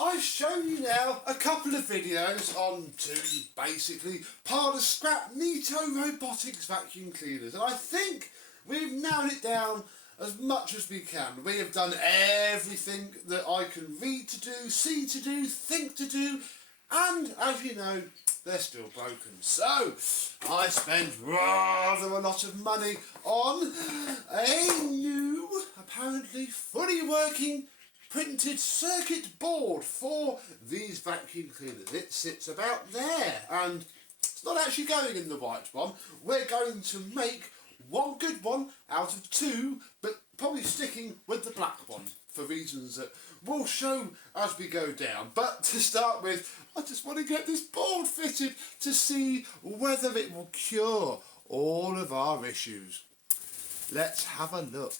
I've shown you now a couple of videos on two basically part of scrap Neato Robotics vacuum cleaners, and I think we've nailed it down as much as we can. We have done everything that I can read to do, see to do, think to do, and as you know, they're still broken. So I spent rather a lot of money on a new, apparently fully working printed circuit board for these vacuum cleaners. It sits about there, and it's not actually going in the white one. We're going to make one good one out of two, but probably sticking with the black one for reasons that we'll show as we go down. But to start with, I just want to get this board fitted to see whether it will cure all of our issues. Let's have a look.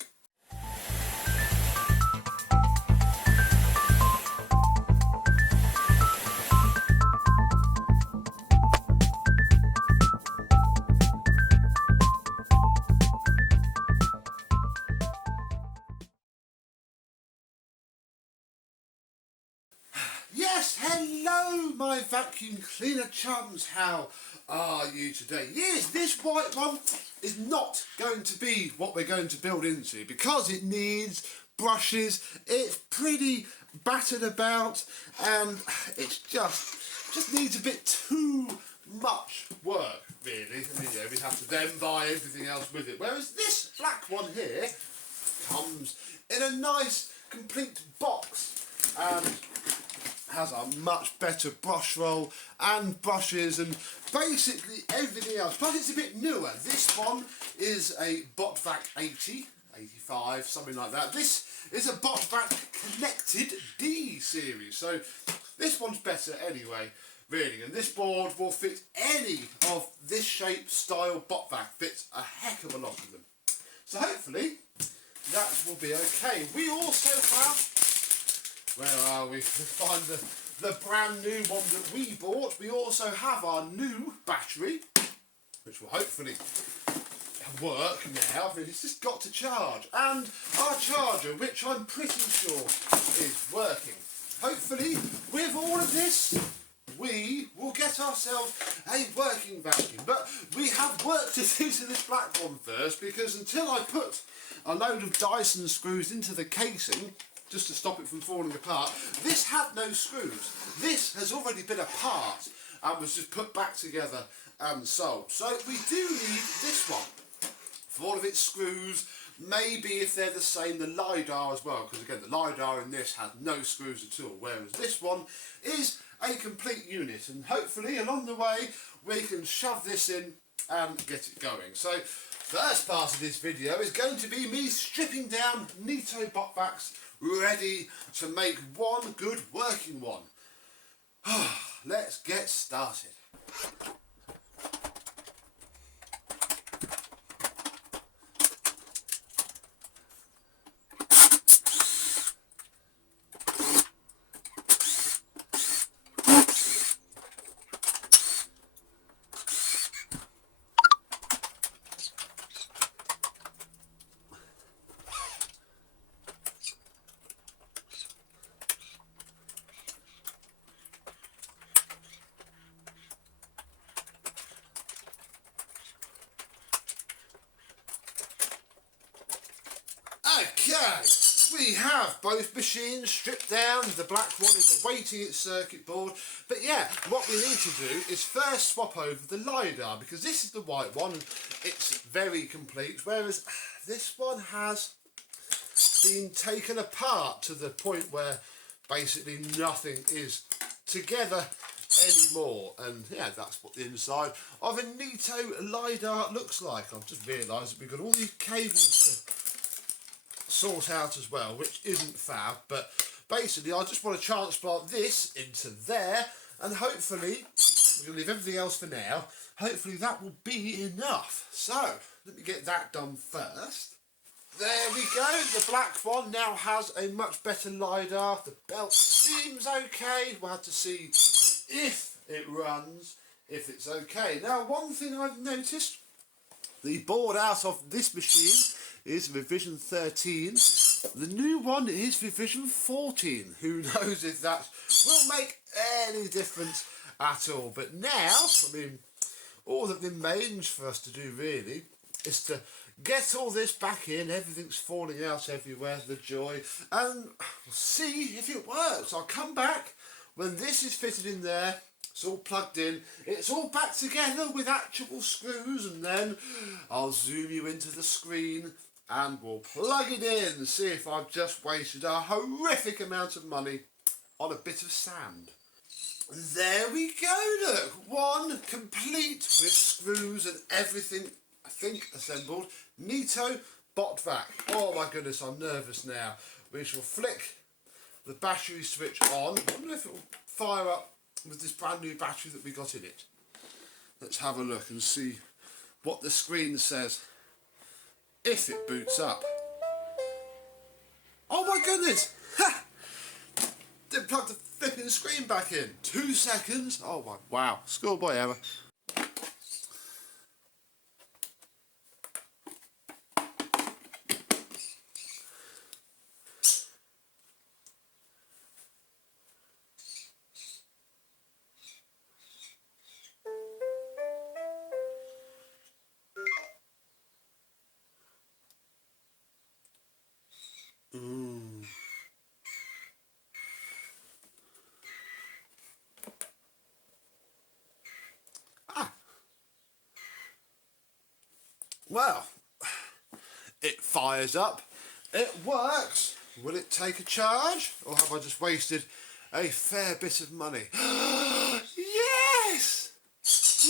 Yes, hello my vacuum cleaner chums, how are you today? Yes, this white one is not going to be what we're going to build into because it needs brushes, it's pretty battered about, and it's just needs a bit too much work really. I mean, yeah, we'd have to then buy everything else with it, whereas this black one here comes in a nice complete box and has a much better brush roll and brushes and basically everything else. Plus it's a bit newer. This one is a Botvac 80, 85, something like that. This is a Botvac Connected D series. So this one's better anyway, really. And this board will fit any of this shape, style Botvac. Fits a heck of a lot of them. So hopefully that will be okay. We also have, where are we? Find the brand new one that we bought. We also have our new battery, which will hopefully work now. It's just got to charge. And our charger, which I'm pretty sure is working. Hopefully, with all of this, we will get ourselves a working vacuum. But we have work to do to this black one first, because until I put a load of Dyson screws into the casing, just to stop it from falling apart, this had no screws. This has already been apart and was just put back together and sold. So we do need this one for all of its screws. Maybe if they're the same, the LiDAR as well, because again the LiDAR in this has no screws at all, whereas this one is a complete unit, and hopefully along the way we can shove this in and get it going. So first part of this video is going to be me stripping down Neato Botvacs, ready to make one good working one. Let's get started. Okay, we have both machines stripped down. The black one is awaiting its circuit board. But yeah, what we need to do is first swap over the LiDAR, because this is the white one and it's very complete, whereas this one has been taken apart to the point where basically nothing is together anymore. And yeah, that's what the inside of a Neato LiDAR looks like. I've just realised that we've got all these cables to sort out as well, which isn't fab, but basically I just want to transplant this into there, and hopefully we're going to leave everything else for now. Hopefully that will be enough. So let me get that done first. There we go, the black one now has a much better LiDAR. The belt seems okay. We'll have to see if it runs, if it's okay. Now one thing I've noticed, the board out of this machine is revision 13, The new one is revision 14. Who knows if that will make any difference at all. But now, I mean, all that remains for us to do really is to get all this back in. Everything's falling out everywhere, the joy, and we'll see if it works. I'll come back when this is fitted in there. It's all plugged in, it's all back together with actual screws, and then I'll zoom you into the screen and we'll plug it in and see if I've just wasted a horrific amount of money on a bit of sand. There we go, look, one complete with screws and everything, I think, assembled. Neato Botvac. Oh my goodness, I'm nervous now. We shall flick the battery switch on. I wonder if it will fire up with this brand new battery that we got in it. Let's have a look and see what the screen says if it boots up. Oh my goodness! Ha! Didn't plug the flipping screen back in. 2 seconds. Oh my, wow, schoolboy error. Well, it fires up, it works. Will it take a charge, or have I just wasted a fair bit of money? Yes!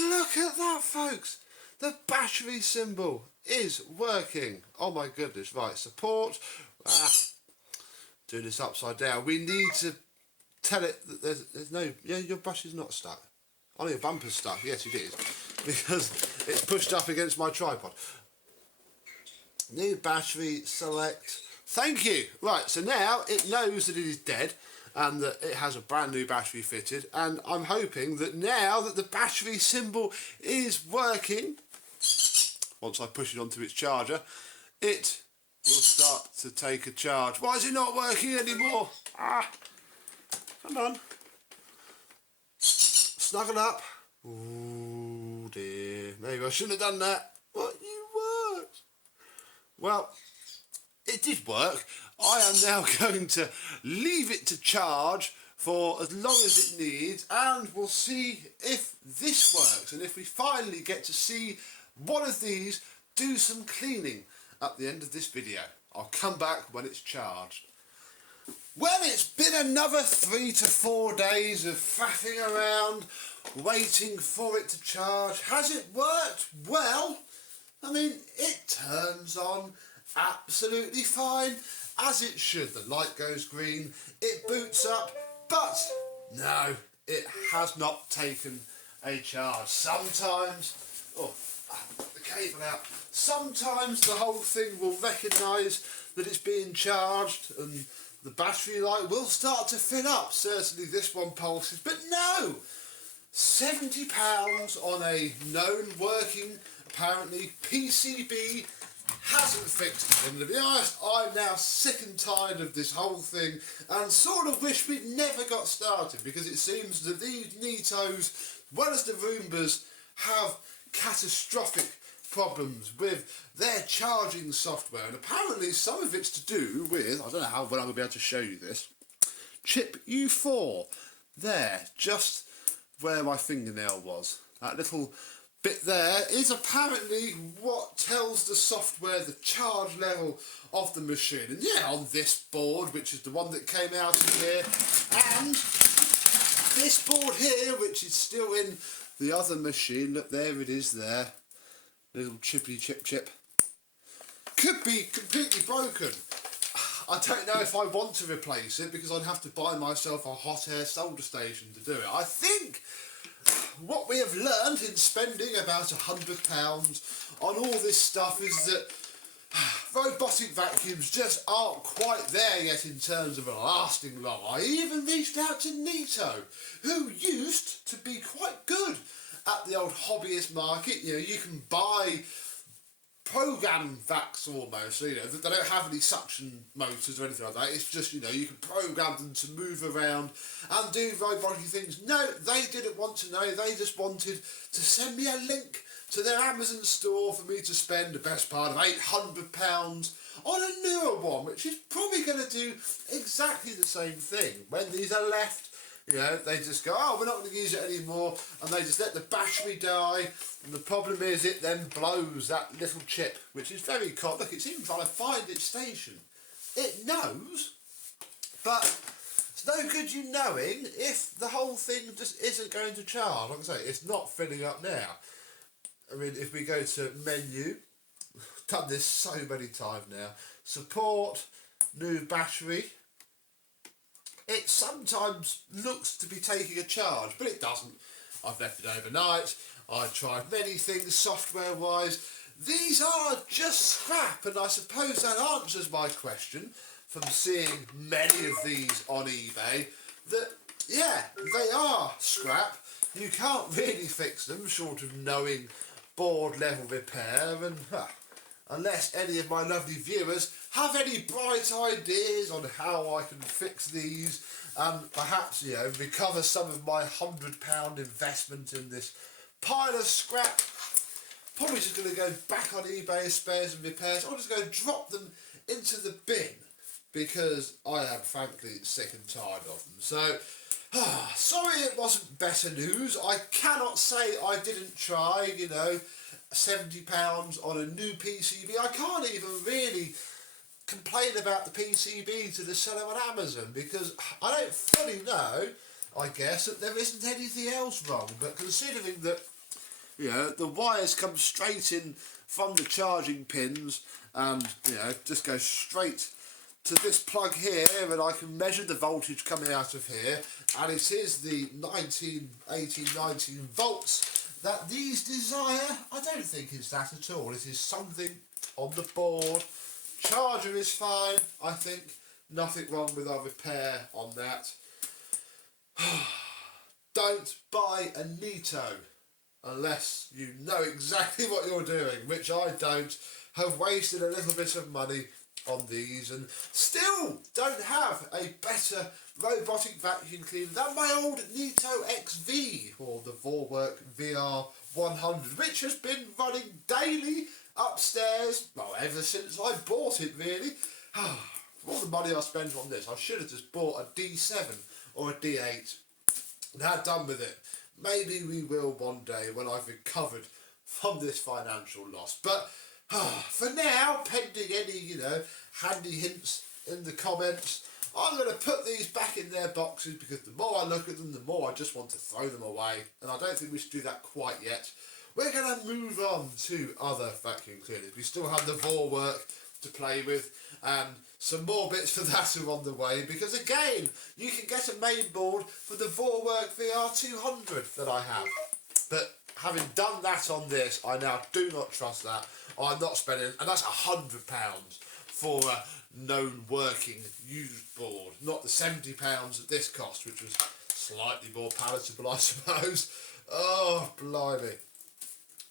Look at that, folks. The battery symbol is working. Oh my goodness, right, support. Do this upside down. We need to tell it that there's no, yeah, your brush is not stuck. Oh, your bumper's stuck, yes it is, because it's pushed up against my tripod. New battery, select, thank you. Right, so now it knows that it is dead and that it has a brand new battery fitted, and I'm hoping that now that the battery symbol is working, once I push it onto its charger, it will start to take a charge. Why is it not working anymore? Come on. Snuggle up. Oh dear, maybe I shouldn't have done that. But you worked. Well, it did work. I am now going to leave it to charge for as long as it needs, and we'll see if this works and if we finally get to see one of these do some cleaning at the end of this video. I'll come back when it's charged. Well, it's been another 3 to 4 days of faffing around, waiting for it to charge. Has it worked? Well, I mean, it turns on absolutely fine, as it should. The light goes green, it boots up, but no, it has not taken a charge. Sometimes, the cable out, sometimes the whole thing will recognise that it's being charged and the battery light will start to fill up. Certainly this one pulses, but no! £70 on a known working, apparently, PCB hasn't fixed it. And to be honest, I'm now sick and tired of this whole thing and sort of wish we'd never got started, because it seems that these Neatos, as well as the Roombas, have catastrophic problems with their charging software, and apparently some of it's to do with, I don't know how well I'm going to be able to show you this, chip U4, there, just where my fingernail was. That little bit there is apparently what tells the software the charge level of the machine. And yeah, on this board, which is the one that came out of here, and this board here, which is still in the other machine, look, there it is there, little chippy chip, could be completely broken. I don't know if I want to replace it, because I'd have to buy myself a hot air solder station to do it. I think what we have learned in spending about £100 on all this stuff is that robotic vacuums just aren't quite there yet in terms of a lasting long. I even reached out to Neato, who used to be quite good at the old hobbyist market. You know, you can buy program vacs almost, you know, they don't have any suction motors or anything like that. It's just, you know, you can program them to move around and do robotic things. No, they didn't want to know. They just wanted to send me a link to their Amazon store for me to spend the best part of £800 on a newer one, which is probably going to do exactly the same thing. When these are left, you know, they just go, oh, we're not going to use it anymore, and they just let the battery die, and the problem is it then blows that little chip, which is very common. Look, it's even trying to find its station. It knows, but it's no good you knowing if the whole thing just isn't going to charge. Like I say, it's not filling up now. I mean, if we go to menu, done this so many times now, support, new battery, it sometimes looks to be taking a charge, but it doesn't. I've left it overnight. I've tried many things software wise. These are just scrap, and I suppose that answers my question from seeing many of these on eBay, that yeah, they are scrap. You can't really fix them short of knowing board level repair, and unless any of my lovely viewers have any bright ideas on how I can fix these and perhaps, you know, recover some of my £100 investment in this pile of scrap, probably just going to go back on eBay as spares and repairs. I'm just going to drop them into the bin because I am frankly sick and tired of them. So, sorry it wasn't better news. I cannot say I didn't try, you know, £70 on a new PCB. I can't even really complain about the PCB to the seller on Amazon because I don't fully know, I guess, that there isn't anything else wrong. But considering that, you know, the wires come straight in from the charging pins and, you know, just go straight to this plug here, and I can measure the voltage coming out of here, and it is the 19 volts that these desire. I don't think it's that at all. It is something on the board. Charger is fine, I think. Nothing wrong with our repair on that. Don't buy a Neato unless you know exactly what you're doing, which I don't. Have wasted a little bit of money on these and still don't have a better robotic vacuum cleaner than my old Neato XV, or the Vorwerk VR100, which has been running daily upstairs, well, ever since I bought it, really. For all the money I spent on this, I should have just bought a D7 or a D8 and had done with it. Maybe we will one day when I've recovered from this financial loss, but for now, pending any, you know, handy hints in the comments, I'm going to put these back in their boxes because the more I look at them, the more I just want to throw them away, and I don't think we should do that quite yet. We're going to move on to other vacuum cleaners. We still have the Vorwerk to play with, and some more bits for that are on the way, because again, you can get a main board for the Vorwerk VR200 that I have. But having done that on this, I now do not trust that. I'm not spending, and that's £100 for a known working used board, not the £70 that this cost, which was slightly more palatable, I suppose. Oh, blimey.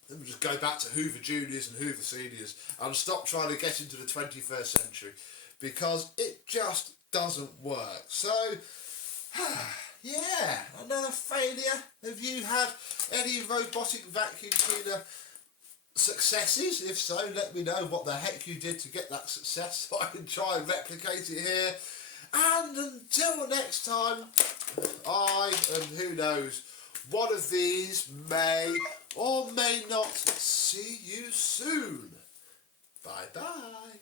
Then we'll just go back to Hoover Juniors and Hoover Seniors and stop trying to get into the 21st century because it just doesn't work. So, yeah, another failure. Have you had any robotic vacuum cleaner successes? If so, let me know what the heck you did to get that success so I can try and replicate it here. And until next time, and who knows, one of these may or may not see you soon. Bye bye.